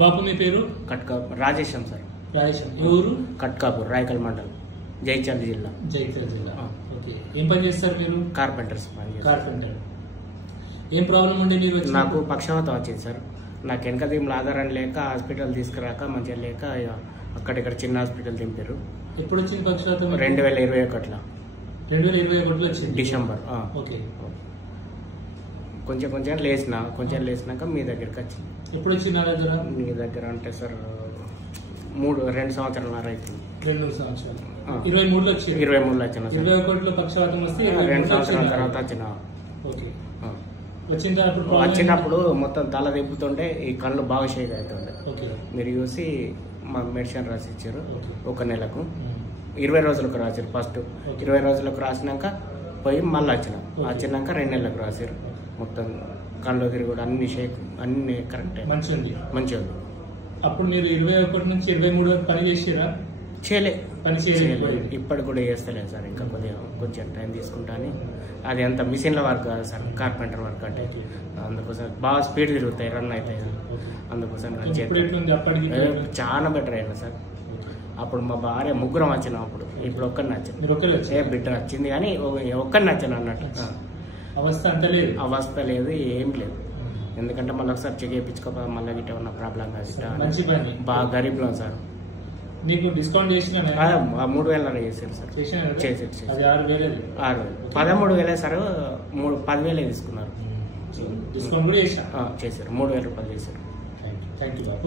బాపు మీ పేరు? రాజేశం సార్. రాజేశం. ఎవరు? కట్కాపూర్, రాయకల్ మండలం, జైచల్ జిల్లా. జైచల్ జిల్లా. ఓకే. ఏం పని చేస్తారు మీరు? కార్పెంటర్స్ పని. కార్పెంటర్. ఏం ప్రాబ్లం ఉండే మీరు? నాకు పక్షవాతం వచ్చింది సార్. నాకు వెనక దీంట్లో ఆధారం లేక హాస్పిటల్ తీసుకురాక మంచిగా లేక అక్కడిక్కడ చిన్న హాస్పిటల్ దింపారు. ఎప్పుడు వచ్చింది పక్షవాతం? 2021లో. 2021లో వచ్చింది డిసెంబర్. ఓకే. కొంచెం లేచినాక మీ దగ్గరికి వచ్చింది. ఎప్పుడు వచ్చింది నా దగ్గర? మీ దగ్గర అంటే సార్ 2 సంవత్సరాలు అవుతుంది. 2 సంవత్సరాలు. 23లో వచ్చింది. 23లో వచ్చిన. 21లో పక్షవాతం వస్తే 2 సంవత్సరాల తర్వాత వచ్చిన. ఓకే. వచ్చినప్పుడు మొత్తం తల దింపుతుంటే ఈ కళ్ళు బాగా షేక్ అవుతుండే. మీరు చూసి మా మెడిసిన్ రాసి ఇచ్చారు. 1 నెలకు 20 రోజులకు రాశారు. ఫస్ట్ 20 రోజులకు రాసినాక పోయి మళ్ళీ వచ్చినాక 2 నెలలకు రాశారు. మొత్తం కళ్ళు తిరిగి కూడా అన్ని షేక్ అన్ని కరెక్ట్ మంచిగా ఉంది. అప్పుడు మీరు 21 నుంచి 23 వరకు పని చేసారా? పని చేయలేదు. ఇప్పటికి కూడా చేస్తలేదు సార్. ఇంకా కొంచెం టైం తీసుకుంటాను. అది అంత మిషన్ల వర్క్ కాదు సార్, కార్పెంటర్ వర్క్ అంటే. అందుకోసం బాగా స్పీడ్ తిరుగుతాయి, రన్ అవుతాయి. అందుకోసం చాలా బెటర్ అయింది సార్. అప్పుడు మా భార్య ముగ్గురం వచ్చినాం. అప్పుడు ఇప్పుడు ఒక్కరిని వచ్చింది. బిడ్డ వచ్చింది కానీ ఒక్కరిని వచ్చాను అన్నట్టు. అవస్థ లేదు, ఏం లేదు. ఎందుకంటే మళ్ళీ ఒకసారి చెక్ చేయించుకోక మళ్ళీ గిట్ట ఉన్న ప్రాబ్లం కాదు. బాగా గరీబ్లో సార్. నీకు డిస్కౌంట్ చేసిన 3,000 చేశారు సార్. చేసారు 13,000 సార్. 10,000 తీసుకున్నారు. డిస్కౌంట్ కూడా చేశారు. 3,000 రూపాయలు చేశారు. Thank you Babu.